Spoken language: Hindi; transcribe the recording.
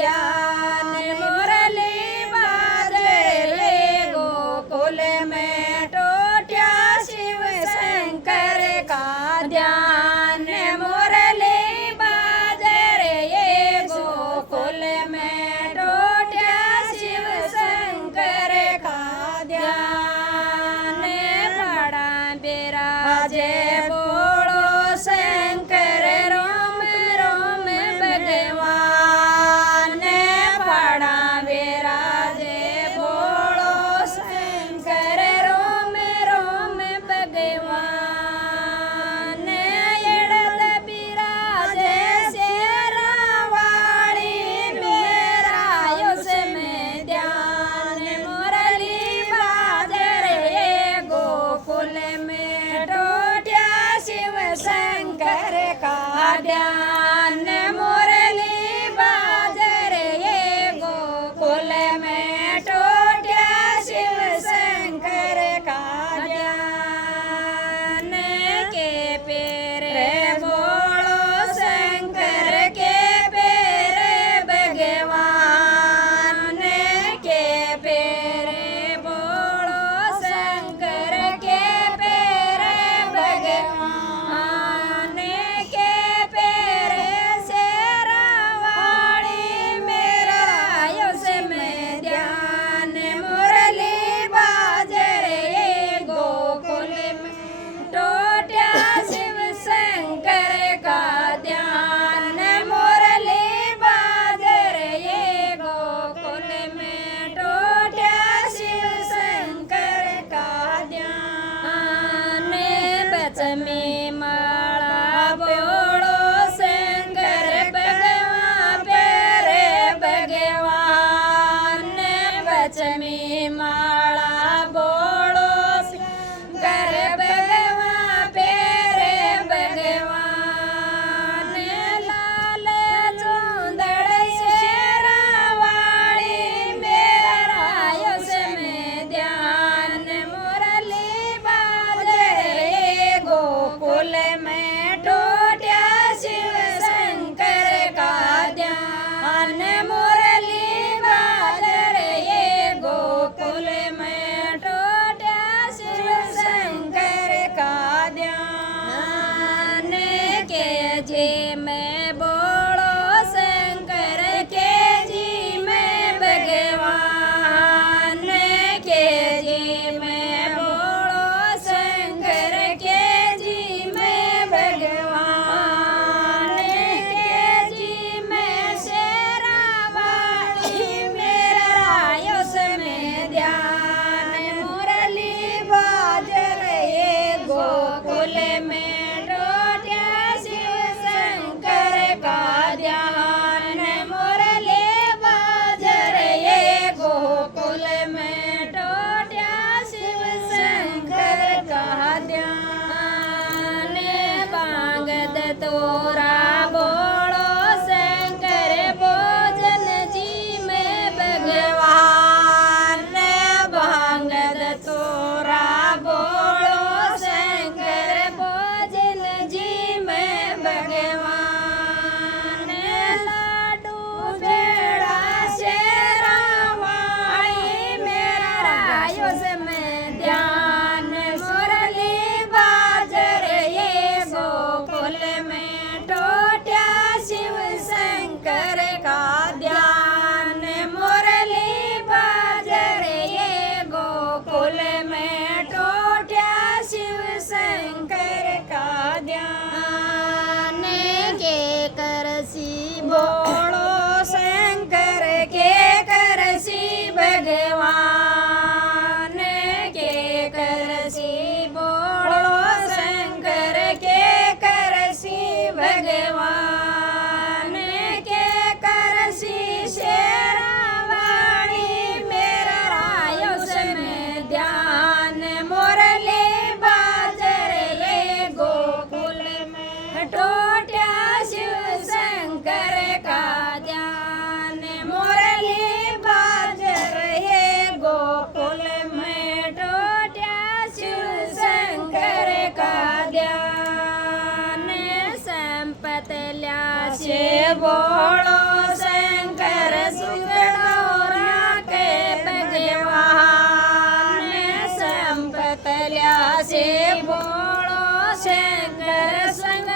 ध्यान मुरली बाजे रे गोकुल में टोटिया शिव शंकर का ध्यान मुरली बाजे रे गोकुल में टोटिया शिव शंकर का ध्यान बड़ा बिराजे बोलो शंकर रोम रोम भगवान बड़ा बिराजे बोलो शंकर रोम रोम भगवान एड़द बिराजे शेरावाली मेरा उसमें ध्यान मुरली बाजे रे गोकुल में टोटिया शिव शंकर का ध्यान मुरली बाजे रे गोकुल में टोटिया शिव शंकर का ध्यान के पेरे बोलो शंकर के पेरे भगवान के पेरे बोलो शंकर के पेरे भगवान के पेरे शेरावाली मेरा उसमें ध्यान मुरली बाजे रे गोकुल में टोटिया शिव शंकर का ध्यान मुरली बाजे रे गोकुल में टोटिया शिव शंकर का ध्यान बच में माला बोलो शंकर भगवान पेरे भगवान बच में माला बोलो शंकर भगवान पेरे भगवान लाल चुंदड़ शेरावाली मेरा उसमें ध्यान मुरली बाजे रे गोकुल में टोटिया शिव शंकर का ध्यान मुरली बाजे रे गोकुल में टोटिया शिव शंकर का ध्यान के जी में बोलो शंकर के जी में भगवान के जी में बोलो शंकर के जी में भगवान के जी में शेरावाली मेरा उसमें ध्यान मुरली बाजे रे गोकुल में टोटिया शिव शंकर का ध्यान मुरली बाजे रे गोकुल में टोटिया शिव शंकर का ध्यान बांगद तोरा बोलो शंकर भोजन जी में भगवान बांगद तोरा बोलो शंकर भोजन जी में भगवान लाडू बेड़ा शेरावाली मेरा उसमें ध्यान मुरली बाजे रे गोकुल में टोटिया शिव शंकर का ध्यान मुरली बाजे रे गोकुल में टोटिया शिव शंकर का ध्यान के करसी बोलो शंकर के करसी भगवान के करसी बोलो शंकर के करसी भगवान के करसी शेरावाली मेरा उसमें ध्यान मुरली बाजे रे गोकुल में टोटिया शिव शंकर का ध्यान मुरली बाजे रे गोकुल में टोटिया शिव शंकर का ध्यान संपत ल्या से बोलो शंकर से बोलो शंकर संग